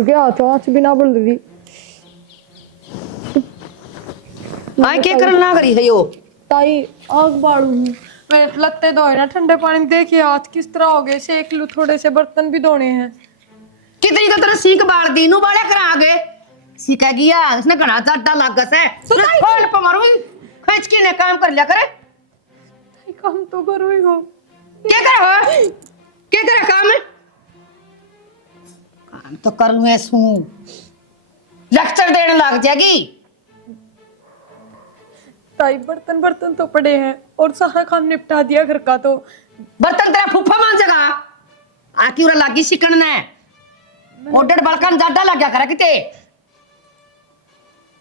भूल गया था आज बिना बोल रही आए क्या करना करी है यो ताई आग बालू हूँ मैं लगते धोए ना ठंडे पानी में। देखिए हाथ किस तरह हो गए, सेक लूं, थोड़े से बर्तन भी धोने हैं। कितनी तो तेरा सीख बाल दीनू बाले करा आगे सीखा गया इसने घना चाटा लागस है फोन पे मारू खींच के ने काम कर लिया करे। ताई काम तो करो ही हो। क्या कर हो क्या तेरा काम है काम तो कर लूं ऐसू लेक्चर देने लग जाएगी। ताई बर्तन बर्तन तो पड़े हैं और सारा काम निपटा दिया घर का। तो बर्तन तेरा फूफा मान जगा आकी उरा लागी शिकन ने ओडर बलकन ज्यादा लग गया करा किते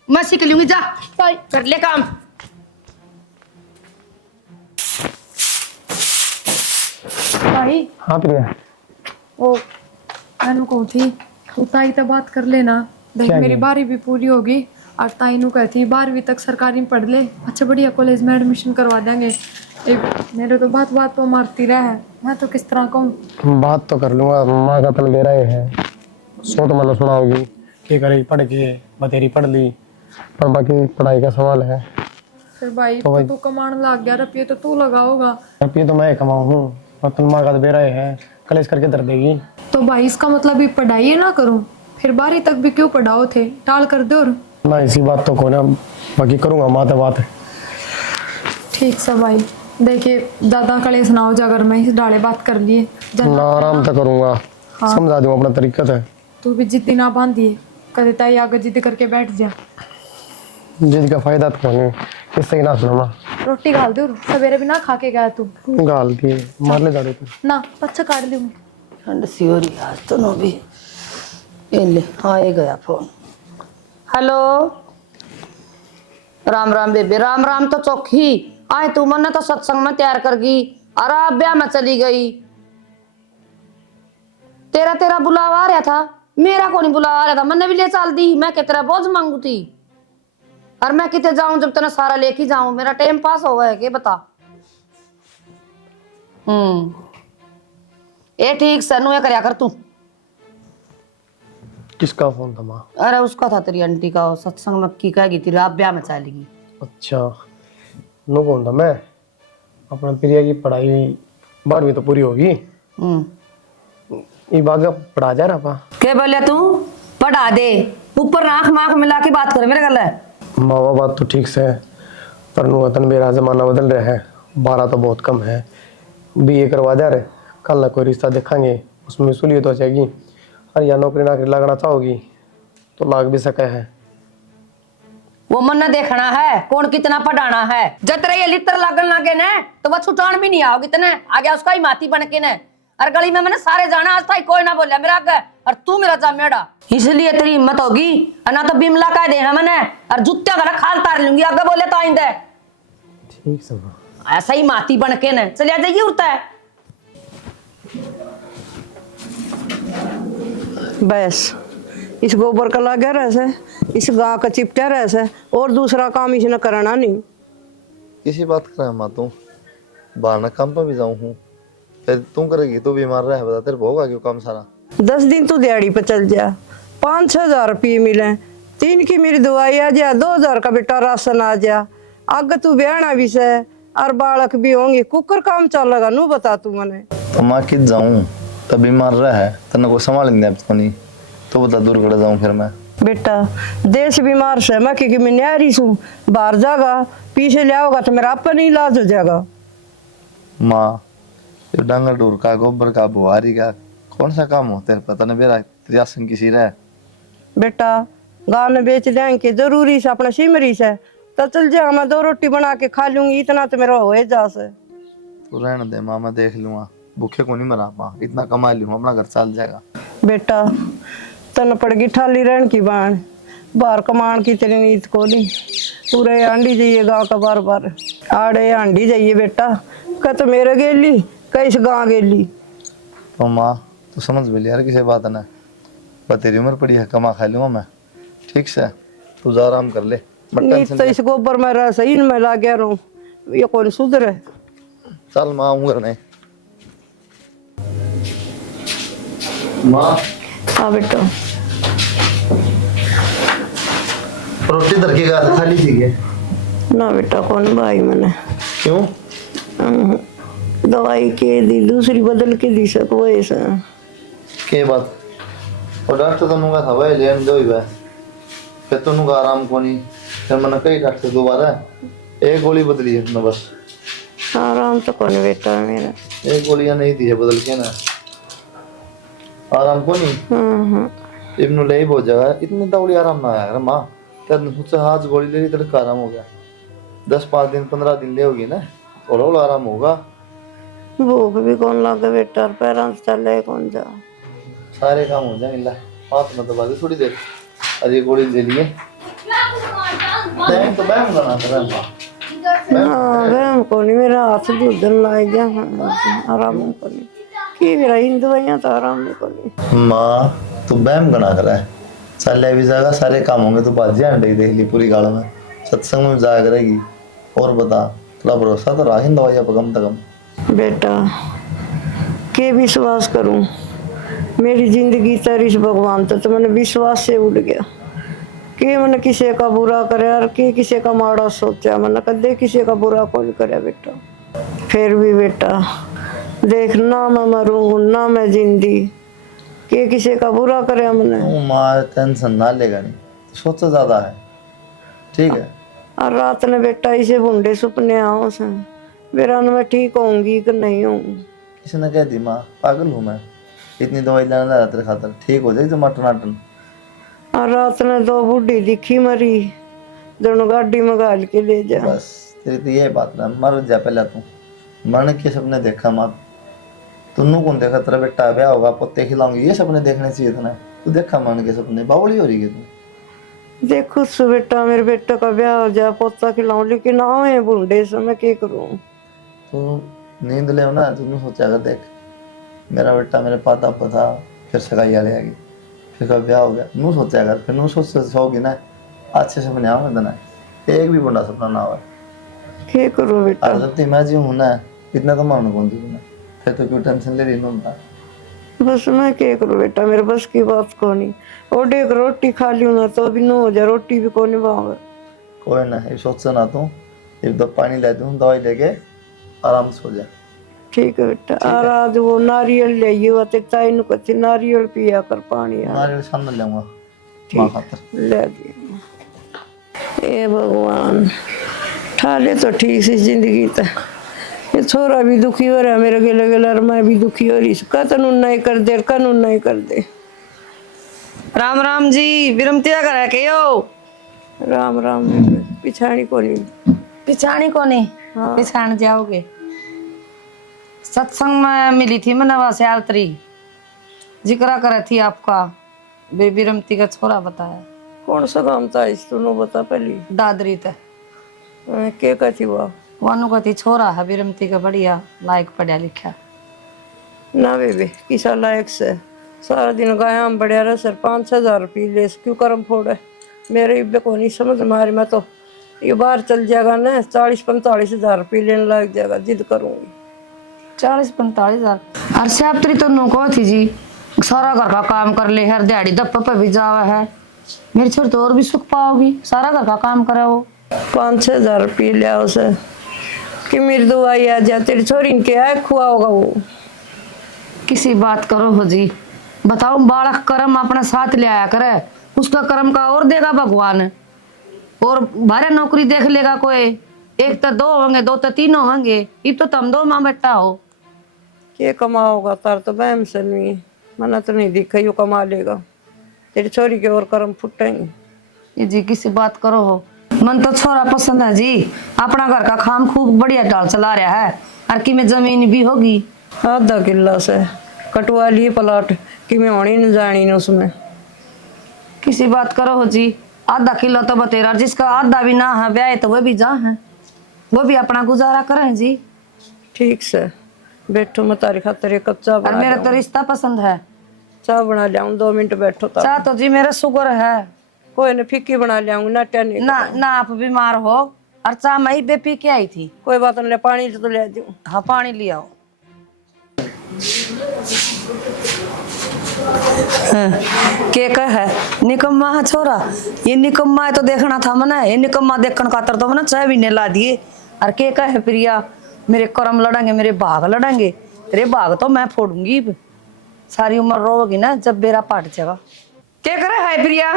मैं सीख लूंगी जा ताई कर ले काम। ताई हाँ प्रिया ओ मैंने कहो थी तू ताई तो बात कर लेना। देख क्या मेरी है? 12वीं भी पूरी होगी और ताई नु कहती 12वीं तक सरकारी में पढ़ ले, अच्छा बढ़िया कॉलेज में एडमिशन करवा देंगे। मेरे तो बात बात पर मारती रहे, मैं तो किस तरह कहूँ। बात तो कर लूंगा, माँ का तन मेरा ही है। सो तो मैंने सुना होगी कि करे पढ़ के बतेरी पढ़ ली, पर बाकी पढ़ाई का सवाल है। फिर भाई तो भाई तू कमाने लग गया, रुपये तो तू लगाओगा। रुपये तो मैं कमाऊँ हूँ और तुम माँ का तो मेरा ही है, कलेश करके दर देगी। तो भाई इसका मतलब ये पढ़ाई ना करूँ, फिर 12वीं तक भी क्यों पढ़ाओ थे, टाल कर दो। और ना इसी बात तो को ना बाकी करूँगा माँ तो बात है। ठीक सा भाई देखिए दादा कलेश ना हो जा, अगर मैं इस डाले बात कर लिए ना आराम तो करूँगा, हाँ। समझा दूँ अपना तरीका है। तू भी जिद्दी ना बांधिए, कदे ताई आगे जिद करके बैठ जा। जिसका फायदा तो नहीं, किससे ही ना सुना। रोटी गाल दो, सवेरे भी ना खा के गया तू। गाल दी मार ले जा रही तू ना अच्छा काट ली हूँ। ठंड सी हो रही आज तो नो भी ये ले आए गया फोन। हेलो राम राम बेबे राम राम तो चौखी आए तू मन तो सत्संग में तैयार कर गई अरे ब्याह में चली गई। तेरा बुलावा आ रहा था, मेरा को नहीं बुलावा आ रहा था, मैंने भी ले चल दी। मैं कि तेरा बोझ मांगू थी और मैं कितने जाऊं जब तेना सारा लेके जाऊं, मेरा टाइम पास हो गया के बता। ये ठीक सनु ये करया कर तू। किसका फोन था माँ? अरे उसका था तेरी आंटी का, सत्संग में की कहेगी तेरी आप ब्याह में चलेगी। अच्छा नो कौन था मैं? अपना प्रिया की पढ़ाई 12वीं तो पूरी होगी, ये बात पढ़ा जा रहा पा। क्या बोले तू पढ़ा दे ऊपर आंख माख मिला के बात करे मेरे गल है। माँ बात तो ठीक से है, पर नुतन मेरा जमाना बदल रहा है, 12 तो बहुत कम है। BA करवा दे रहे, कल ना कोई रिश्ता देखेंगे उसमें सुलियत हो जाएगी, और या नौकरी नाकरी लगना चाहोगी तो लाग भी सके है। वो मन देखना है कौन कितना पढ़ाना है, जब तेरा ये लित्र लगन लगे न तो वह छुटान भी नहीं आओगी तने आ गया उसका ही माती बन के न। और गली में मैंने सारे जाना आज था कोई ना बोलिया मेरा आगे, और तू मेरा जामेड़ा इसलिए तेरी हिम्मत होगी ना तो बिमला का देना मैंने और जूते गला खाल तार लूंगी आगे बोले तो आइंदे। ठीक से ऐसा ही माती बन के न चलिए जाइए उड़ता है। बस इस गोबर का लगा रहसे, इस गांव का चिपटा रहसे, और दूसरा काम इसने करना नहीं। किसी बात कर माँ तू बाहर ना काम पर भी जाऊँ हूँ, फिर तू करेगी तो बीमार रहे बता तेरे होगा क्यों काम सारा। 10 दिन तो दिहाड़ी पे चल जा, 5-6 हजार रुपये मिले, 3 की मेरी दवाई आ जा, 2000 का बेटा राशन आ जा, आगे तू ब्याहना भी से और बालक भी होंगे, कुकर काम चल लगा नू बता तू मने। तो माँ कित जाऊँ तब बीमार रहे तेने को संभाल नहीं तो नहीं तो बता दूर कर जाऊँ फिर मैं। बेटा देश बीमार से मैं क्योंकि मैं न्यारी हूँ, बाहर जागा पीछे ले आओगा तो मेरा अपन इलाज हो जाएगा। माँ ये डांगर डूर का गोबर का बुहारी का कौन सा काम होता है पता नहीं मेरा रियासन किसी रहे। बेटा गाँव में बेच देंगे जरूरी से अपना सिमरी से तो चल जा, मैं 2 रोटी बना के खा लूंगी, इतना तो मेरा हो जा से। तू रहने दे माँ मैं देख लूंगा, भूखे को नहीं मरा माँ, इतना कमा लूंगा अपना घर चल जाएगा। बेटा तन पड़गी ठाली रहन की बाण, बाहर कमान की तेरी नीत को नहीं, पूरे आंडी जाइए गाँव का बार बार आड़े आंडी जाइए बेटा, कह तो मेरे गेली कह इस गाँव गेली। तो माँ तू समझ भी लिया किसी बात ना, पर तेरी उम्र पड़ी है कमा खा लूंगा मैं, ठीक से तू जा आराम कर ले। नहीं तो इस गोबर में रह सही में ला गया रहूं, ये कौन सुधरे। चल माँ आऊँ करने। माँ हाँ बेटा रोटी धर के गा खा ली थी क्या? ना बेटा कौन भाई मैंने क्यों? दवाई के दी दूसरी बदल के दी सको ऐसा के बात? और डॉक्टर तो नुका था भाई लेन दो ही भाई, फिर तो नुका आराम को नहीं, फिर मैंने कई डॉक्टर दोबारा एक गोली बदली है ना बस। आराम तो कौन बेटा मेरा। एक गोलियां नहीं दी है बदल के ना, आराम को नहीं। इब्नु ले हो जाएगा, इतनी दौड़ी आराम ना आया माँ, तेरे मुझसे हाथ गोली ले ली तेरे आराम हो गया। 10-5 दिन 15 दिन ले होगी ना, थोड़ा थोड़ा आराम होगा। भूख भी कौन लगे बेटा, पैरों से चले कौन जा। सारे काम हो जाएंगे, हाथ में दबा दे थोड़ी देर, अरे गोली ले लिए तो बैठ ना हाँ को नहीं, मेरा हाथ दूधन ला गया आराम को नहीं कि मेरा इन दवाइयाँ तो आराम को नहीं। माँ तू बैम गना कर है, चल भी जाएगा सारे काम होंगे तो बाजी अंडे देख ली पूरी गाड़ में, सत्संग में जाया करेगी। और बता थोड़ा भरोसा तो राहिन दवाइयाँ पर कम से कम। बेटा के विश्वास करूं, मेरी जिंदगी तरीस भगवान तो मैंने विश्वास से उड़ गया कि मैंने किसी का बुरा करे और कि किसी का माड़ा सोचा, मैंने कदे किसी का बुरा कौन करे बेटा। फिर भी बेटा देख ना मैं मरूं ना मैं जिंदी, कि किसी का बुरा करे मैंने। माँ टेंशन ना लेगा, नहीं सोचा ज्यादा है, ठीक है। और रात ने बेटा इसे बुंडे सपने आओ से मेरा मैं ठीक होंगी कि नहीं होंगी। किसी ने कह दी माँ पागल हूँ मैं, इतनी दवाई लाना रहा तेरे खातर, ठीक हो जाएगी टमाटर नाटन। और रात ने 2 बूढ़ी दिखी मरी, दोनों गाड़ी में गाल के ले जा। बस तेरी तो ये बात ना, मर जा पहले तू। मरने के सपने देखा माँ, तुन्नू कौन देखा? तेरा बेटा ब्याह होगा, पत्ते खिलाऊंगी, ये सपने देखने चाहिए था ना। तू देखा मरने के सपने, बावली हो रही है तू। देखो सु बेटा मेरे बेटे का ब्याह हो जाए, पोता खिलाऊं, लेकिन आए बूढ़े से मैं क्या करूं। तू नींद ले ना, तू सोचा कर देख, मेरा बेटा मेरे पाता था, फिर सगाई आ जाएगी, फिर कब ब्याह हो गया, नू सोचा कर, फिर नू सोगी ना, अच्छे सपने आओगे देना, एक भी बुढ़ा सपना ना आवे। क्या करूं बेटा। जब तक मैं जी हूं ना, इतना तो मानो कौन थी ना, फिर तो क्यों टेंशन ले रही ना। बस मैं क्या करूं बेटा, मेरे बस की बात को नहीं। और एक रोटी खा लियो ना तो भी 9 हो जाए, रोटी भी कौन निभावे। कोई ना, ये सोच से ना तू, एक दो पानी ले दूं, दवाई लेके आराम से हो जाए। ठीक है बेटा। और आज वो नारियल ले आइए, ताई नु कहती नारियल पिया कर पानी यार। नारियल शाम ले लूंगा माँ खातर। ले दिया। ए भगवान ठाले तो ठीक सी जिंदगी था, ये छोरा भी दुखी हो रहा है मेरे गिले गिले, और मैं भी दुखी हो रही। कानून नहीं कर दे, कानून नहीं कर दे। राम राम जी, विरमतिया कर के यो। राम राम। पिछाड़ी को नहीं, पिछाणी को नहीं। हाँ। पिछाण जाओगे। सत्संग में मिली थी मनवा से आवतरी, जिक्र करे थी आपका, बेबी रमती का छोरा बताया। कौन सा काम था इस तुनो बता पहली। दादरी ते के कहती वो वानु कहती छोरा है विरमती का, बढ़िया लायक पढ़ा लिखा ना बेबे, किसा लायक से सारा दिन गायाम बढ़िया रहा। सर 5-6 हजार रुपये ले, क्यों कर्म फोड़े मेरे इब्बे को नहीं समझ मारी। मैं तो ये बाहर चल जाएगा ना, 40-45 हजार रुपये लेने लग जाएगा, जिद करूंगी। 40-45 हजार। अरसे आप तो नु को थी जी, सारा घर का काम कर ले, हर दिहाड़ी दप्प पे भी जावा है, मेरी छोरी तो और भी सुख पाओगी, सारा घर का काम करे वो। 5-6 हजार रुपये लिया उसे कि मेरी दवाई आ जाए, तेरी छोरी इनके आए खुआ होगा वो। किसी बात करो हो जी, बताओ बालक कर्म अपने साथ ले आया करे, उसका कर्म का और देगा भगवान, और भारे नौकरी देख लेगा कोई, एक तो 2 होंगे, 2 तो 3 होंगे, ये तो तुम 2 माँ बेटा हो। के कमाओगा तार तो बहम से नहीं, मना तो नहीं दिखा यू कमा लेगा, तेरी छोरी के और कर्म फुटेंगे। ये जी किसी बात करो हो, मन तो छोरा पसंद है जी, अपना घर का काम खूब बढ़िया डाल चला रहा है, और कि में जमीन भी होगी 1/2 किला से कटवा लिए प्लाट कि मैं होनी न जानी न उसमें। किसी बात करो हो जी, 1/2 किलो तो बतेरा, जिसका आधा भी ना है ब्याह तो वह भी जा है, वो भी अपना गुजारा करें जी। ठीक से बैठो, मैं तारी खातर एक कप चाह और बना मेरा तो लाऊं। रिश्ता पसंद है, चाह बना लाऊं, 2 मिनट बैठो तार। चाह तो जी मेरा शुगर है, कोई न फीकी बना लाऊं ना, टेने ना ना आप बीमार हो, और चाह मैं ही बेपी के आई थी। कोई बात नहीं, पानी तो ले दूं। हाँ पानी ले आओ। के कह है निकम्मा है छोरा। ये निकम्मा है तो देखना था मना, ये निकम्मा देखने खातर तो मना 6 महीने ला दिए। और के कह है प्रिया मेरे कर्म लड़ेंगे, मेरे भाग लड़ेंगे, तेरे भाग तो मैं फोड़ूंगी। सारी उम्र रोगी ना जब बेरा पाट जाएगा। क्या करे है प्रिया?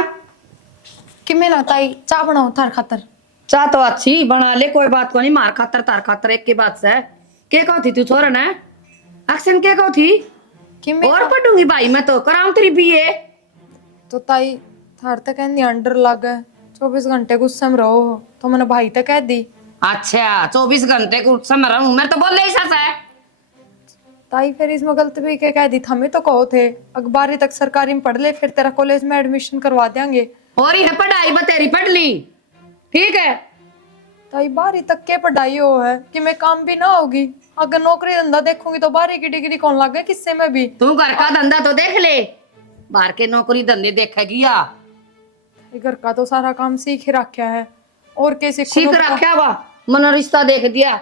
कि मैं लाता ही चाय बनाओ थार खातर। चाह तो अच्छी बना ले, कोई बात को नहीं, मार खातर तार खातर एक की बात से। के कहो थी तू छोरा ना एक्शन के कहो थी कि मैं और पढ़ूंगी भाई मैं तो कराऊं तेरी बीए। तो ताई थार तक कहनी अंडर लग गए 24 घंटे गुस्से में रहो, तो मैंने भाई तक कह दी। अच्छा 24 घंटे गुस्से में रहूं मैं तो बोल रही सस है। ताई फिर इसमें गलत भी क्या कह दी था, हमें तो कहो थे अखबारी तक सरकारी में पढ़ ले फिर तेरा कॉलेज में एडमिशन करवा देंगे। और ये पढ़ाई बतेरी पढ़ ली ठीक है। ताई 12वीं तक के पढ़ाई हो है कि मैं काम भी ना होगी, अगर नौकरी धंधा देखूंगी तो 12वीं की डिग्री कौन लग गए किससे में भी। तू घर का धंधा तो देख ले, बाहर के नौकरी धंधे देखेगी या घर का तो सारा काम सीख ही रखा है और कैसे सीख रखा हुआ। मन रिश्ता देख दिया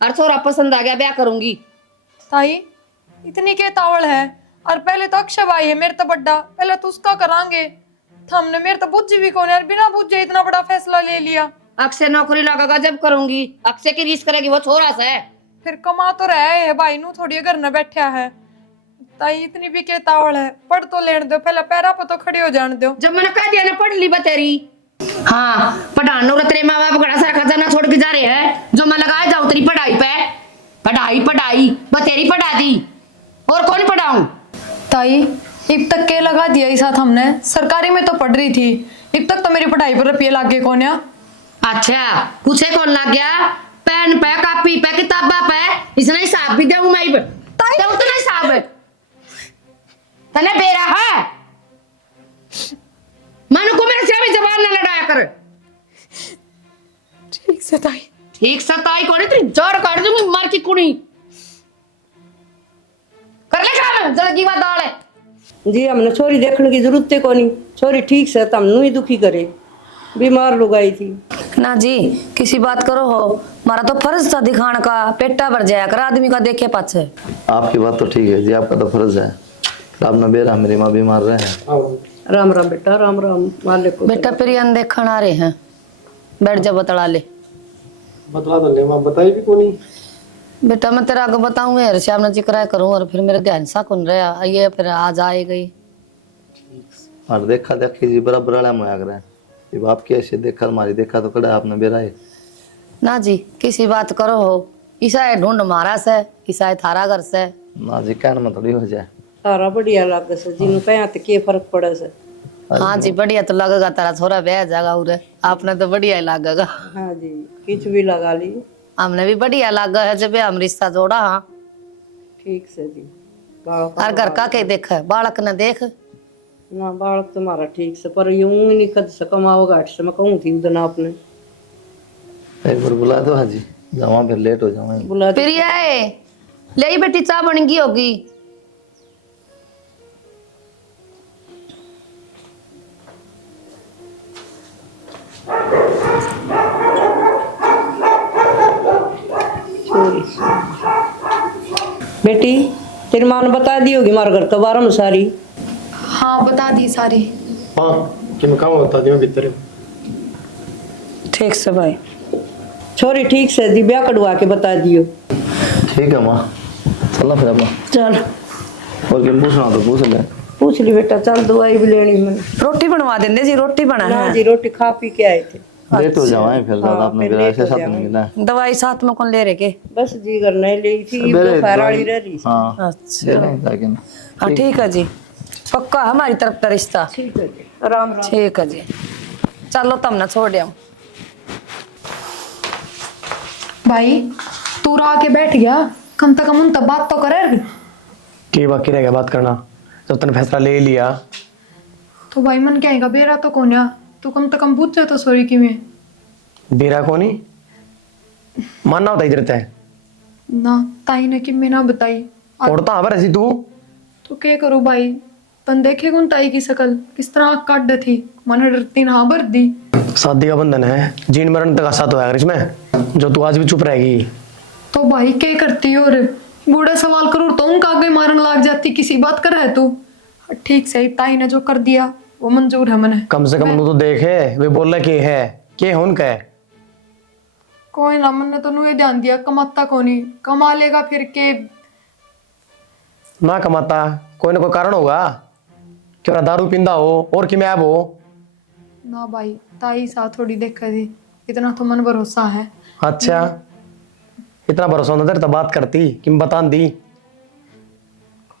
और छोरा पसंद आ गया ब्याह करूंगी। ताई इतनी के तावड़ है, और पहले तो अक्षय भाई है मेरे तो बड्डा, पहले तो उसका करांगे। हमने मेरे तो बुझ भी कौन यार, बिना बुझे इतना बड़ा फैसला ले लिया। अक्षय नौकरी लगेगा जब करूंगी, अक्षय की रीस करेगी वो छोरा से। फिर कमा तो रहा है भाई नू, थोड़ी घर न बैठा है। ताई इतनी भी के तावड़ है, पढ़ तो लेने दो, पहले पैरा पर तो खड़ी हो जाने दो। जब मैंने कह दिया ना पढ़ ली बतेरी। हाँ पढ़ानो तेरे माँ बाप बड़ा सारा खजाना छोड़ के जा रहे हैं, जो मैं लगाया जाऊं तेरी पढ़ाई पे। पढ़ाई पढ़ाई बतेरी पढ़ा दी और कौन पढ़ाऊं। ताई अब तक के लगा दिया इस साथ हमने, सरकारी में तो पढ़ रही थी, अब तक तो मेरी पढ़ाई पर रुपये लाग गए कौन या। अच्छा कुछ कौन लग गया, पेन पे कॉपी पे किताबा पे, इसने हिसाब भी दूं मैं तो उतना हिसाब है तने बेरा है। मानो को मेरे से भी जबान ना लड़ाया कर। ठीक से ताई। ठीक से ताई कोनी तेरी जड़ काट दूंगी मार की कुड़ी। कर ले काम जरा की बात डाल है जी हमने छोरी देखने की जरूरत है कोनी, छोरी ठीक से तमनु ही दुखी करे, बीमार लुगाई थी ना जी। किसी बात करो हो, मारा तो फर्ज था दिखाने का, पेटा भर जाया कर आदमी का देखे पाछे। आपकी बात तो ठीक है जी, आपका तो फर्ज है। आप ना बेरा मेरी माँ बीमार रहे हैं। राम राम बेटा, राम राम मालिक को। बेटा प्रियन देखण आ रहे हैं, बैठ जा बतला ले। बतला दो माँ, बताई भी कोनी। बेटा मैं तेरा आगे बताऊंगा यार, श्याम ने जिक्र करूं और फिर मेरे ध्यान सा कौन रहा ये फिर आज आए गई। और देखा देखी जी बराबर वाला में आग रहा है, ये बाप की ऐसे देखा हमारी देखा तो कड़ा आपने बेरा है ना जी। किसी बात करो हो, ईसा ढूंढ मारा से, ईसा थारा घर से ना जी, कहने में थोड़ी हो जाए। तारा बढ़िया लागे से, जिन्हों पे आते के फर्क पड़े से। हाँ जी बढ़िया तो लगेगा, तारा छोरा ब्याह जाएगा उरे, आपने तो बढ़िया ही लगेगा। हाँ जी किच भी लगा ली, हमने भी बढ़िया लगा है जब हम रिश्ता जोड़ा। हाँ ठीक से जी। और घर का के देख बालक ने देख ना बालक तुम्हारा ठीक से, पर यूं ही नहीं खद से कमाओगा हट से, मैं कहूँ थी उधर आपने एक बार बुला दो। हाँ जी जावा फिर लेट हो जाऊंगा। बुला दी। प्रिया ले बेटी चाय बन गई होगी। बेटी तेरी माँ ने बता दी होगी हमारे घर के बारे में सारी। हाँ बता दी सारी। हाँ कि मैं काम बता दियो भीतर। ठीक से भाई, छोरी ठीक से दी, ब्याह कटवा के बता दियो। ठीक है माँ, चलो फिर अपना। चल और क्या पूछना तो पूछ ले। पूछ ली बेटा, चल दवाई भी लेनी मैंने। रोटी बनवा देंगे जी, रोटी बना ना है जी रोटी खा पी के आए थे। लेट हो जाए फिर ज्यादा, हाँ, आपने फिर मेरा लेट ऐसे हो साथ जाएंगे। नहीं मिला है। दवाई साथ में कौन ले रहे के? बस जी घर नहीं ली थी, मेरे तो फैराड़ी रह रही। हाँ अच्छा जाके ना। हाँ ठीक है जी, पक्का हमारी तरफ का रिश्ता। ठीक है जी, राम राम। ठीक है जी, चलो तब ना छोड़ दिया। भाई तू आके बैठ गया, कम से कम उन तब बात तो करे। के बाकी रह गया बात करना, जब तूने फैसला ले लिया। तो भाई मन क्या है बेरा तो कौन या, तू कम से कम पूछ तो सॉरी कि मैं बेरा कोनी मानना होता इधर है ना ताई ने कि मैं ना बताई। और तो हबर ऐसी तू तो क्या करूँ भाई, तन देखे कौन ताई की शकल किस तरह आँख काट थी, मन डरती ना भर दी। शादी का बंधन है, जीन मरण तक साथ होगा इसमें, जो तू आज भी चुप रहेगी। तो भाई क्या करती और बूढ़ा सवाल करूँ तो उनका आगे मारने लग जाती, किसी बात कर रहा है तू। ठीक से ताई ने जो कर दिया वो मंजूर है मने। कम से कम तो देखे वे बोल रहे के उनका है। कोई ना, मैंने तो नुए ध्यान दिया कमाता कोनी, कमा लेगा फिर के। ना कमाता कोई ना कोई कारण होगा, क्यों दारू पींदा हो और कि मैं हो। ना भाई, ताई साथ थोड़ी देखा थी, इतना तो मन भरोसा है। अच्छा, इतना भरोसा होता तेरे तो बात करती कि मैं बता दी।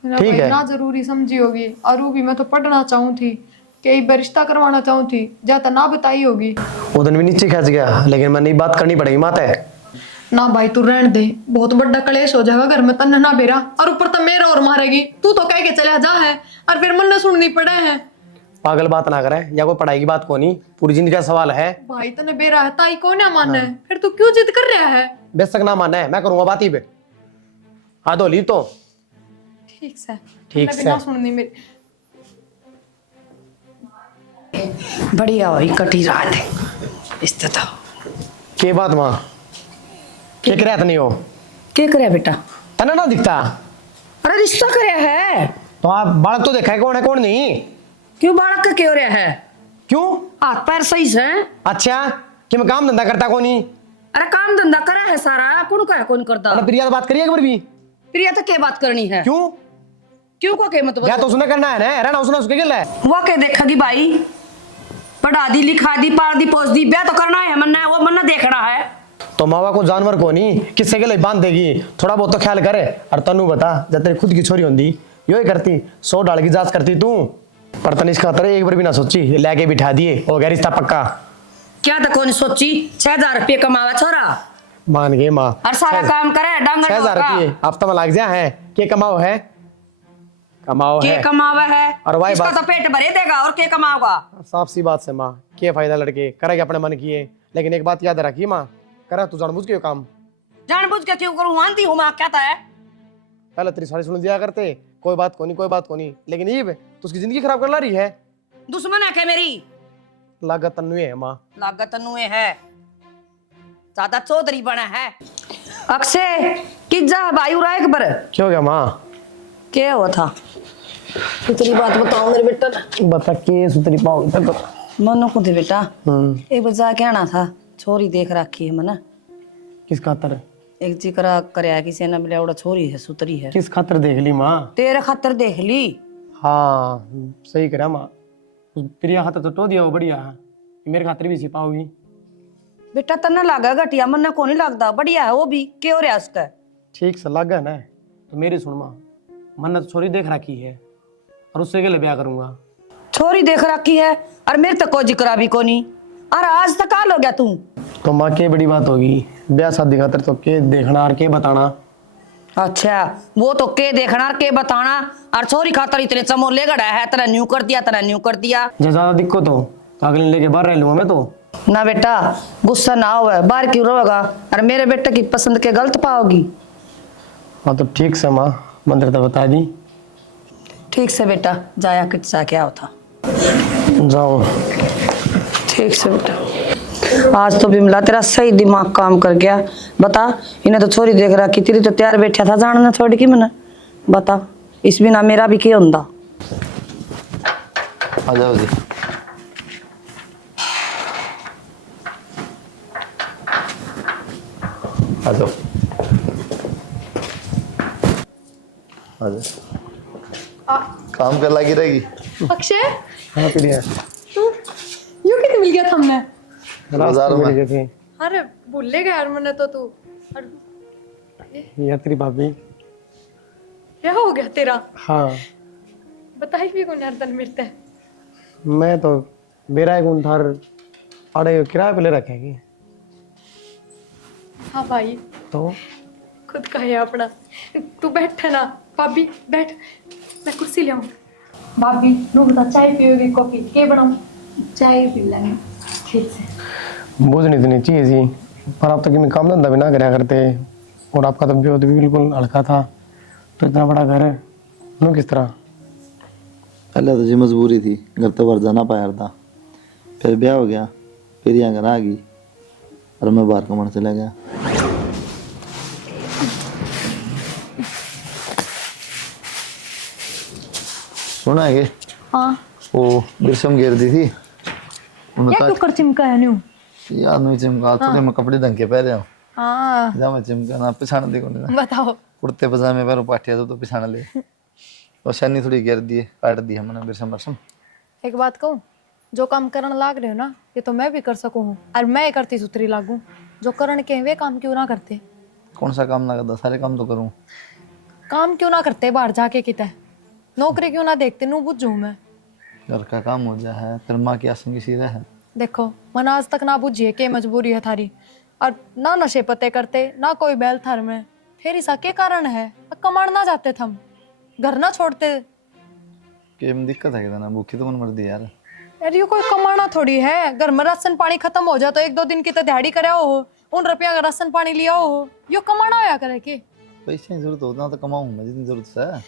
ना ठीक भाई, है। ना जरूरी समझी होगी। और वो भी मैं तो पढ़ना चाहूँ थी, कई बार रिश्ता करवाना चाहूँ थी, जाता ना बताई होगी। वो दिन भी नीचे खच गया, लेकिन मैंने बात करनी पड़ेगी माता है। ना भाई तू रहने दे, बहुत बड़ा कलेश हो जाएगा घर में, तन्ने ना बेरा और ऊपर तो मेरा और मारेगी। तू तो कह के चला जा है और फिर मन सुननी पड़े है। पागल बात ना करे, या कोई पढ़ाई की बात को नहीं, पूरी जिंदगी का सवाल है। भाई तने बेरा है, ताई को ना मानना है, फिर तू क्यों जिद कर रहा है? बेशक ना माना है, मैं करूंगा बात ही पे। हाँ दो ली तो ठीक से, ठीक तन्ने से। भी ना सुननी मेरी। बढ़िया हुई कटी रात है इससे तो। के बात माँ के रहत नहीं हो क्या करे बेटा? तना ना दिखता। अरे रिश्ता करे है, तो आप बालक तो देखा है कौन नहीं। क्यों बालक का क्यों रहा है? क्यों? हाथ पैर सही से? अच्छा कि मैं काम धंधा करता कौन नहीं। अरे काम धंधा करा है सारा, कौन का कौन करता? अरे प्रिया तो बात करिए एक बार भी। प्रिया तो क्या बात करनी है? क्यों? क्यों को के मतलब? या तो उसने करना है ना, रहना उसने उसके गिल है। वो के देखेगी भाई, पढ़ा दी लिखा दी पाल दी पोस दी, ब्याह तो करना है मन्ना, वो मन्ना देखना है। तो मावा को जानवर को नहीं किससे के लिए बांध देगी, थोड़ा बहुत तो ख्याल करे। और तनु बता, जब तेरी खुद की छोरी होंगी यो ही करती, 100 डाल की जांच करती तू। पर तनिष खातर एक बार भी ना सोची, लेके बिठा दिए हो गया रिश्ता पक्का। क्या तो कौन सोची 6000 रुपये कमावा छोरा, मान गए माँ। और सारा काम करे डांगर 6000 रुपये हफ्ता में लाग जा है, के कमाओ है, कमाओ के है। कमावा है और वाई इसका बात- तो पेट भरे देगा और के कमाओगा। साफ सी बात से माँ, क्या फायदा लड़के करेगा अपने मन की है। लेकिन एक बात याद रखी माँ, करा तू जानबूझ के यो काम। जानबूझ के क्यों करूं, आंधी हूं मैं, क्या है? पहले तेरी सारी सुन दिया करते, कोई बात को नहीं कोई बात को नहीं, लेकिन ये तो उसकी जिंदगी खराब कर ला रही है। दुश्मन है क्या मेरी? लागत तन्नु है माँ। लागत नुए है, ज्यादा चौधरी बना है। अक्षय किज्जा भाई उरा एक बार क्यों हो गया माँ? क्या हुआ था? इतनी बात बताओ मेरे बेटा। बता के सुतरी पाओ तक। मनो को दे बेटा, एक बार जाके आना था, छोरी देख रखी है मना। किस खातर? एक जिक्र करे किसी ने मिला उड़ा छोरी है सुतरी है, किस खातर देख ली माँ? तेरे खातर देख ली। हाँ सही करा माँ, प्रिया खातर तो टो दिया वो बढ़िया है, मेरे खातर भी छिपाओगी। बेटा तन्ना लागा घटिया, मन्ना को नहीं लगता, बढ़िया है वो भी, क्यों हो रहा उसका? ठीक से लगा ना तो मेरी सुन माँ, मन्नत छोरी देख रखी है और उससे के लिए ब्याह करूंगा। छोरी देख रखी है और मेरे तक को जिक्र भी को नहीं, और आज तक काल हो गया तू। तो माँ के बड़ी बात होगी, ब्याह शादी खातर तो के देखना और के बताना। अच्छा वो तो के देखना और के बताना, और छोरी खातर इतने चमोले गड़ा है, तेरा न्यू कर दिया तेरा न्यू कर दिया। जब ज्यादा दिक्कत हो तो अगले लेके बाहर रह लूंगा मैं तो। ना बेटा गुस्सा ना हो, बाहर क्यों रोगा, और मेरे बेटे की पसंद के गलत पाओगी। हाँ तो ठीक से माँ, मंदिर तो बता दी। ठीक से बेटा, जाया किस्सा क्या होता। जाओ। ठीक से बेटा, आज तो बिमला तेरा सही दिमाग काम कर गया। बता, इन्हें तो छोरी देख रहा कि तेरी तो तैयार बैठा था जानना छोड़ की मैंने। बता इस बिना मेरा भी क्या होता। आ जाओ जी। आ जाओ आ जाओ, काम कर लगी रहेगी। अक्षय, हाँ प्रिया, तू यूं कितने मिल गया था हमने? बाजार में। मिल गए थे अरे भूले गया यार मैंने तो तू। यार तेरी भाभी। क्या हो गया तेरा? हाँ बताई भी कौन यार तन मिलते हैं। मैं तो मेरा एक उनथार अड़े किराए पे ले रखेंगे हाँ भाई, तो खुद का है अपना। तू बैठ है ना भाभी, बैठ, मैं कुर्सी ले आऊं। भाभी नो बता, चाय पियोगी कॉफी के बनाऊं? चाय पी लेंगे। ठीक से। बोझ नहीं इतनी चाहिए जी, पर आप तक मैं काम धंधा भी ना कराया करते, और आपका तो विरोध भी बिल्कुल हल्का था, तो इतना बड़ा घर है नो किस तरह? पहले तो जी मजबूरी थी, घर तो बाहर जाना पाया था, फिर ब्याह हो गया, फिर यहाँ घर आ गई और मैं बाहर कमाने चला गया। सुना है कि हाँ वो बिरसम गिर दी थी क्या क्यों कर चिमका है न्यू याद नहीं चिमका थोड़े मैं कपड़े ढंग के पहने हूँ हाँ जा मैं चिमका ना पिछाड़ देखो ना बताओ कुर्ते पजामे पहनो पाटिया तो पिछाड़ ले और शनी थोड़ी गिर दी काट दी हमने बिरसम बरसम एक बात कहूँ जो काम करने लाग रहे हो ना ये तो मैं भी कर सकूँ हूँ और मैं करती सुतरी लागू जो करने के हैं, वे काम क्यों ना करते कौन सा काम ना करता सारे काम तो करूँ काम क्यों ना करते बाहर जाके किते नौकरी क्यों ना देखते नू बुझू मैं घर का काम हो जा है तेरे माँ की आसन की सीधा है देखो मन आज तक ना बुझिए के मजबूरी है थारी और ना नशे पते करते ना कोई बैल थर में फिर ऐसा के कारण है कमाण ना जाते थम घर ना छोड़ते कि दिक्कत है क्या ना भूखी तो मन मर दी यार अरे ये कोई कमाना थोड़ी है घर में राशन पानी खत्म हो जाए तो एक दो दिन की तो दिहाड़ी करे हो उन रुपया का राशन पानी लिया हो यो कमाना होया करे के पैसे की जरूरत होता तो कमाऊँ मैं जितनी जरूरत है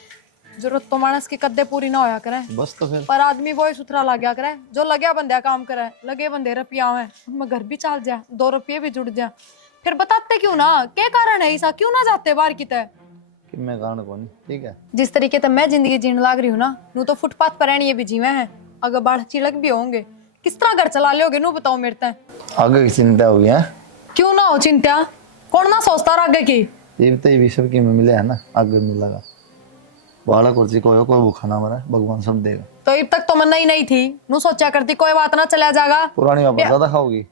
जरूरत तो मानस की कद्दे पूरी ना होया करे बस तो फिर पर आदमी वो ही सुथरा लग गया करे जो लगे बंदे काम करे लगे बंदे रुपया है उनमें घर भी चल जाए 2 रुपये भी जुड़ जाए फिर बताते क्यों ना क्या कारण है ऐसा क्यों ना जाते बाहर की तरह कि मैं कारण कौन ठीक है जिस तरीके से मैं जिंदगी जीने लाग रही हूँ ना नू तो फुटपाथ पर रहनी भी जीवे हैं अगर बाढ़ चिलक भी होंगे किस तरह घर चला लोगे नू बताओ मेरे तक आगे की चिंता हुई है क्यों ना हो चिंता कौन ना सोचता रहा आगे की ये तो ये भी सब की में मिले है ना आगे मिलेगा वाला कुर्सी कोई कोई भूखा ना मरा भगवान सब देगा तो अब तक तो मन ही नहीं थी नू सोचा करती कोई बात ना चला जाएगा पुरानी वापस ज्यादा खाओगी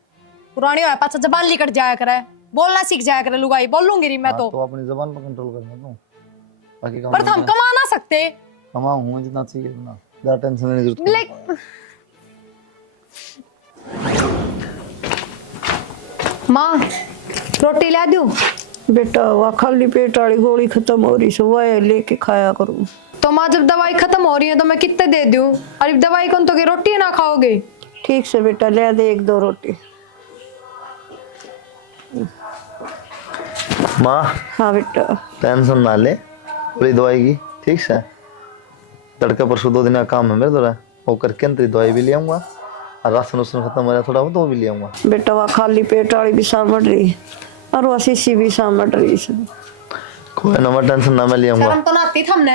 पुरानी हो पाछा जबान लिकट जाया करे बोलना सीख जाया करे लुगाई बोल लूंगी री मैं हाँ, तो तो अपनी जबान पर कंट्रोल करना तो बाकी काम पर हम कमा ना सकते कमाऊँ जितना चाहिए उतना ज्यादा टेंशन लेने की जरूरत नहीं माँ रोटी ला दूं बेटा वह खाली पेट वाली गोली खत्म हो रही सुबह लेके खाया करूँ तो माँ जब दवाई खत्म हो रही है तो मैं कितने दे दूं अरे दवाई कौन तो की रोटी ना खाओगे ठीक से बेटा ले दे 1-2 रोटी माँ हाँ बेटा टेंशन ना ले पूरी दवाई की ठीक से तड़का परसों 2 दिन का काम है मेरे तो वो करके अंतरी दवाई भी ले आऊंगा और राशन उसन खत्म हो रहा थोड़ा वो तो भी ले आऊंगा बेटा वह खाली पेट वाली भी सामट रही और वह शीशी भी सामट रही कोई ना टेंशन ना मैं ले आऊंगा शर्म तो ना आती हमने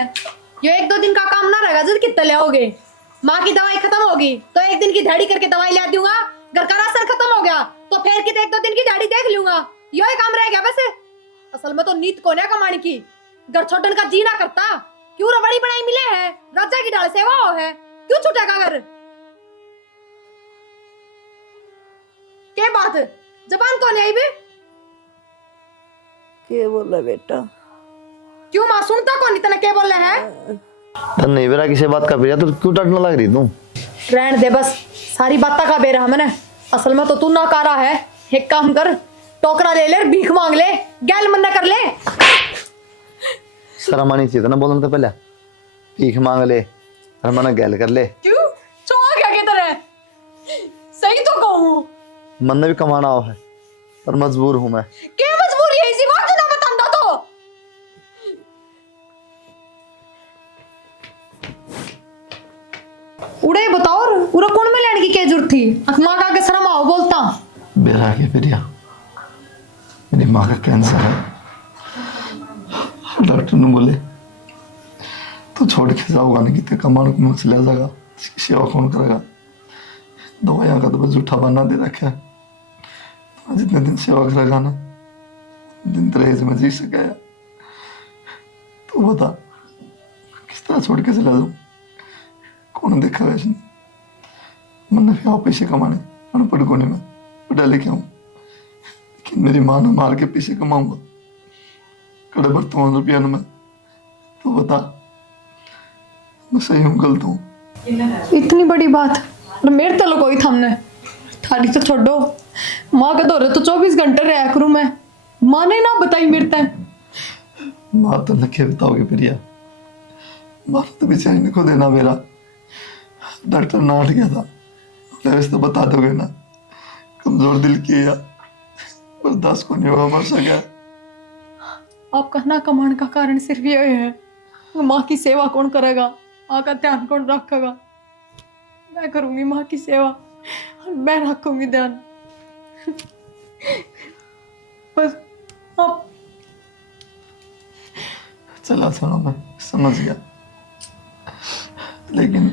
ये 1-2 दिन का काम ना रहेगा जल्द कितने ले आओगे माँ की दवाई खत्म होगी तो 1 दिन की दिहाड़ी करके दवाई ला दूंगा घर का राशन खत्म हो गया तो फिर की 1-2 दिन की दिहाड़ी देख लूंगा यही काम रह गया वैसे असल में तो नीत को ने कमाने की घर छोड़ने का जी ना करता क्यों रबड़ी बनाई मिले है राजा की डाल सेवा हो है क्यों छूटेगा घर के बात जबान कौन है बे के बोला बेटा क्यों मां सुनता कौन इतना के बोल रहे हैं तो नहीं बेरा किसी बात का बेरा तो क्यों डरने लग रही तू रहने दे बस सारी बातें का बेरा मैंने असल में तो तू ना कारा है एक काम कर टोकरा ले ले भीख मांग ले गैल मन्ना कर ले शर्म आनी चाहिए था ना बोलने तो पहले भीख मांग ले और मना गैल कर ले क्यों चोर क्या कहते रहे सही तो कहूं मन ने भी कमाना हो है पर मजबूर हूं मैं के मजबूरी है इसी बात ना बतांदा तो उड़े बताओ उरा कौन में लेने की क्या जरूरत थी मां का के शर्म आओ बोलता बेरा के बेरिया मेरी माँ का कैंसर है डॉक्टर ने बोले तो छोड़ के जाओगा नहीं कितने कमाने को मुझसे ले जाएगा सेवा कौन करेगा दवाइयाँ का तो बस झूठा बना दे रखा है जितने दिन सेवा करेगा ना दिन तरह से मैं जी सके तो बता किस तरह छोड़ के चला जाऊँ कौन देखा वैसे मैंने फिर पैसे कमाने अनपढ़ कोने में पढ़ा लेके आऊँ लेकिन मेरी माँ ने मार के पैसे कमाऊंगा कड़े बर्तमान रुपया में तो बता मैं सही हूँ गलत हूँ इतनी बड़ी बात मेरे तलो कोई थमने थाली तो छोड़ो माँ का दौरे तो 24 घंटे रहा करूँ मैं माँ ने ना बताई मेरे तक माँ तो लखे बताओगे प्रिया माँ तो बेचारी ने को देना मेरा डॉक्टर ना हट गया था बोले तो बता दोगे ना कमजोर दिल की है बर्दाश्त को नहीं होगा मर सका आपका ना कमाने का कारण सिर्फ ये है माँ की सेवा कौन करेगा माँ का ध्यान कौन रखेगा मैं करूंगी माँ की सेवा और मैं रखूंगी ध्यान बस आप चला सुनो मैं समझ गया लेकिन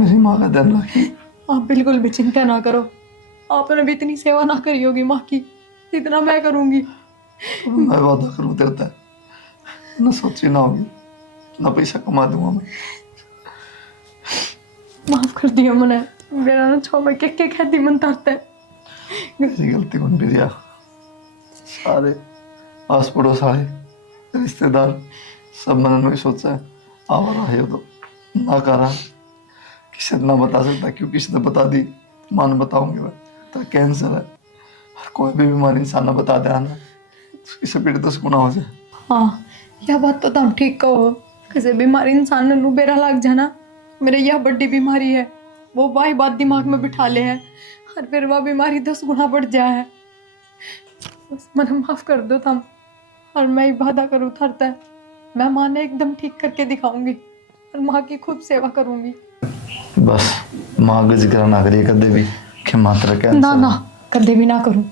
मेरी माँ का ध्यान रखी। आप बिल्कुल भी चिंता ना करो, आपने भी इतनी सेवा ना करी होगी माँ की जितना मैं करूंगी। मैं वादा करूँ तेरे तक, ना सोची ना होगी, ना पैसा कमा दूंगा मैं। माफ कर दिया मैंने, मेरा ना छो मैं के कहती मन तरता है। मेरी गलती बन भी दिया। सारे आस पड़ोस आए, रिश्तेदार सब मैंने नहीं सोचा है। आवारा है तो ना करा, किसी ने ना बता सकता, क्यों किसी ने बता दी मान बताऊंगी मैं। तो कैंसर है और कोई भी बीमारी इंसान ने बता दिया ना, इससे पीड़ित 10 गुना हो जाए। हाँ, यह बात तो तुम ठीक कहो। किसी बीमारी इंसान ने बेरा लग जाना, मेरे यह बड़ी बीमारी है, वो वाही बात दिमाग में बिठा ले है और फिर वह बीमारी 10 गुना बढ़ जाए है। बस मन माफ कर दो तुम, और मैं ही वादा करूँ थरता है, मैं माँ ने एकदम ठीक करके दिखाऊंगी और माँ की खूब सेवा करूंगी। बस माँ का जिक्र ना करिए कदे भी कि मात्रा कैंसर ना ना, कदे भी ना करूं।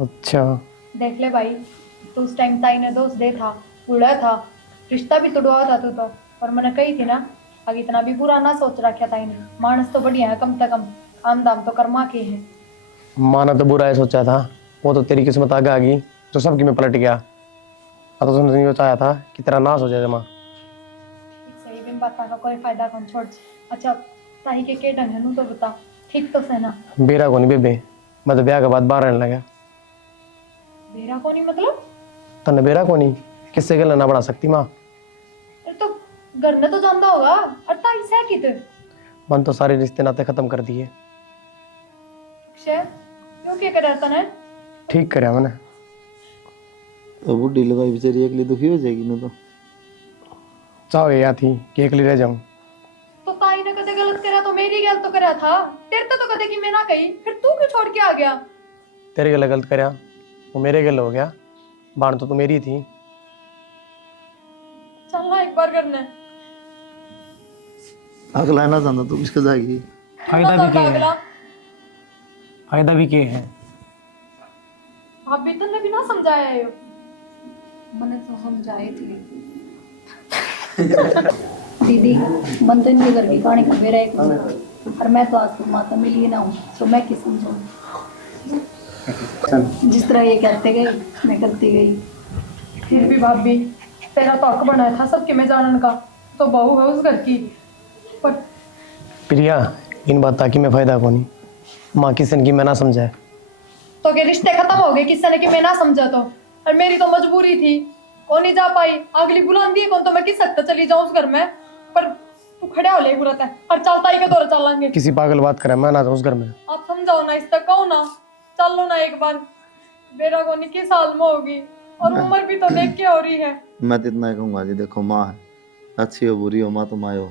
अच्छा, देख ले भाई, तो उस टाइम ताई ने दोस्त दे था, बूढ़ा था, रिश्ता भी तोड़वा था तू तो। और मैंने कही थी ना, आगे इतना भी बुरा ना सोच रखा ताई ने, मानस तो बढ़िया है, कम से कम काम दाम तो कर्मा के है। माना तो बुरा है सोचा था, वो तो तेरी किस्मत आगे आ गई तो सबकी में पलट गया। अब तो तुमने ये चाहा था कि तेरा नाश हो जाए जमा। सही बिन बात का कोई फायदा कौन छोड़। अच्छा, ताई के ढंग है नू तो बता, ठीक तो से ना? बेरा को नहीं बेबे, मैं तो ब्याह के बाद बाहर रहने लगा। बेरा को नहीं मतलब? तन्ने बेरा को नहीं, किससे गल ना बढ़ा सकती माँ। अरे तो घर ने तो जानता होगा, और ताई से कित मन तो सारे रिश्ते नाते खत्म कर दिए। अक्षय, क्यों क्या कर रहा है? ठीक करया मैंने। तो बुढ़ी लगाई बेचारी अगली दुखी हो जाएगी ना। तो चाहो या थी कि अकेली रह जाऊं। तो ताई ने कदे गलत करा तो मेरी गलत तो करा था, तेरे तो कदे की मैं ना कही, फिर तू क्यों छोड़ के आ गया? तेरे गल गलत करया, वो मेरे गल हो गया, बाण तो तू मेरी थी। चल ना एक बार करने। अगला ना जानता तू किसके जाएगी। फायदा भी क्या है, अगला फायदा भी क्या है। भाभी तन्ने भी ना समझाया है यो। मैंने तो समझाई थी दीदी, मन तो इनके घर की कहानी का मेरा एक और मैं तो आज तक माता मिली ना हूँ, तो मैं किस समझाऊँ। जिस तरह ये कहते गए मैं करती गई। फिर भी भाभी, तेरा तो हक बना था सबके में जानन का, तो बहू है उस घर की। पर प्रिया, इन बात की मैं फायदा को नहीं, माँ किसन की मैं ना समझाए। तो के रिश्ते खत्म हो गए किसने ने कि मैं ना समझा तो, और मेरी तो मजबूरी थी, कौन नहीं जा पाई। अगली बुलांदी है कौन, तो मैं किस हद तक चली जाऊं उस घर में। पर तू खड़ा हो ले बुलाता है, और चलता ही के दौरे चलेंगे। किसी पागल बात करे, मैं ना जाऊं उस घर में। आप समझाओ ना, इस तक कहो ना, चल लो ना एक बार। बेरा को 21 साल में होगी और उम्र भी तो देख के हो रही है। मैं तो इतना ही कहूंगा जी, देखो माँ है, अच्छी हो बुरी हो, माँ तो माँ है।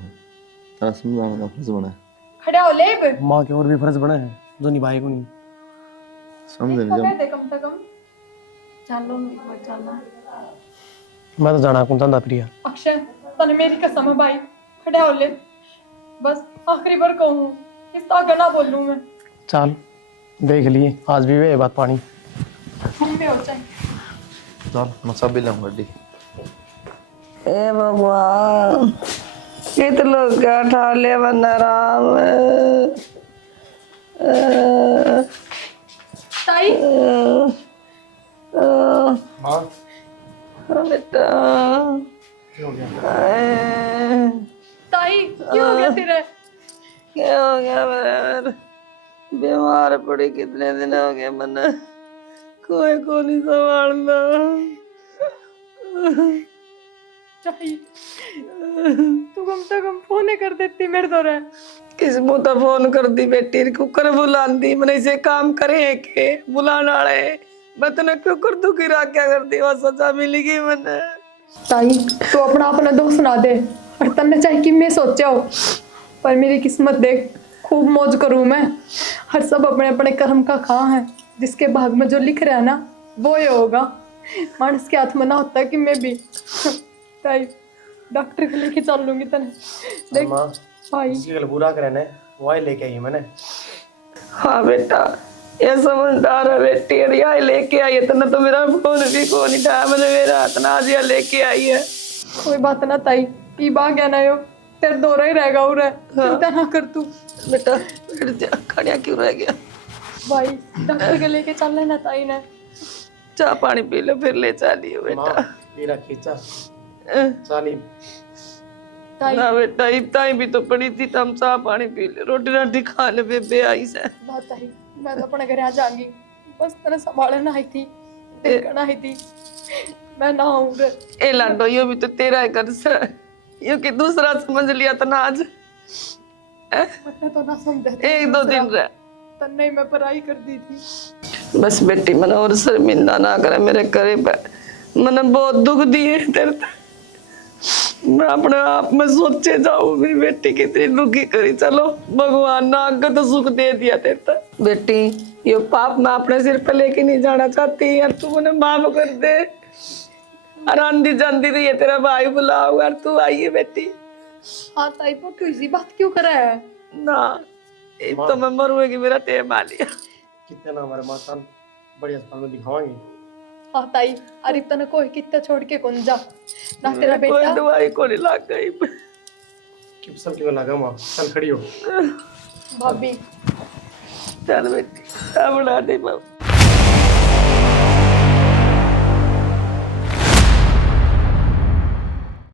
तेरा समझाने का फर्ज बना है। खड़ा हो ले अब। माँ के और भी फर्ज बने हैं जो निभाए को नहीं। समझ इसको नहीं कह दे कम से कम। चलो एक बार चलना। मैं तो जाना कौन चाहता प्रिया। अक्षय, तने मेरी कसम है भाई, खड़ा हो ले। बस आखिरी बार कहूँ, इस आगे ना बोलूँ मैं। चल देख लिए, आज भी वे बात पानी। हम भी हो जाए। चल मैं सब भी लाऊं गड्डी। ए भगवान, कित लोग क्या ठा ले बंदा राम। ताई, हाँ बेटा ताई क्यों हो गया तेरे? क्या हो गया मेरे? बीमार पड़ी कितने दिन हो गए, मैंने कोई को नहीं संभालना। ताई, तू कम से कम फोन कर देती मेरे तो रहे। किस मुँह फोन कर दी बेटी, कुकर बुलांदी मैंने, इसे काम करे के बुलाने वाले मैं तने कुकर दुखी रहा क्या कर दी, वो सजा मिलेगी मैंने। ताई, तू अपना दोस्त ना दे, और तन्ने चाहे कि मैं सोचा हो, पर मेरी किस्मत देख, खूब मौज करूँ मैं। हर सब अपने अपने कर्म का खा है, जिसके भाग में जो लिख रहा है ना वो ये होगा। मानस के हाथ में ना होता कि मैं भी ताई डॉक्टर को लेके चल लूंगी तने। देख भाई, किसी गल बुरा करे ने वही लेके आई मैंने। हाँ बेटा, ये समझदार है बेटी, अरे लेके आई है, तो मेरा फोन भी को नहीं था, मैंने मेरा हाथ ना दिया लेके आई है। कोई बात ना ताई, की बा गया ना यो, तेरे दौरा ही रहेगा उरे, चिंता ना कर तू। बेटा बैठ जा, खड़िया क्यों रह गया? भाई डॉक्टर के लेके चल लेना ताई ने। चाय पानी पी लो फिर ले चलिए बेटा। मेरा खींचा अह, चाली ताई ना बेटा इतना भी तो पड़ी थी, तो हम चाय पानी पी ले, रोटी राटी खा ले, बेबे आई से। ना ताई, मैं तो अपने घर आ जाऊंगी, बस तेरे संभालना आई थी, देखना आई थी, मैं ना हूँ रे। ए लाडो यो भी तो तेरा है घर से, यो कि दूसरा समझ लिया था ना आज। मैंने तो ना समझा था, एक दो दिन रह तन्ने ही मैं पढ़ाई कर दी थी। बस बेटी मन और शर्मिंदा ना करे मेरे करे पे, मैंने बहुत दुख दिए तेरे ते। मैं अपने आप में सोचे जाऊं मेरी बेटी कितनी दुखी करी। चलो भगवान ने आगे तो सुख दे दिया तेरे ते। बेटी ये पाप मैं अपने सिर पे लेके नहीं जाना चाहती यार, तू मुझे माफ कर दे। और आंधी जाती रही है तेरा भाई बुलाओ यार, तू आई है बेटी। हाँ ताई, पर तू इसी बात क्यों कर रहा है? ना एक तो मैं मरूंगी, मेरा टेम आ लिया। कितने ना हमारे माता बड़े अस्पताल में दिखावाएंगे। हाँ ताई, अरे तने कोई कितना छोड़ के कौन जा ना तेरा कोई बेटा। दवाई को नहीं लग गई। कि सब क्यों लगा माँ, चल खड़ी हो। भाभी चल बेटी, बना दे बाबू।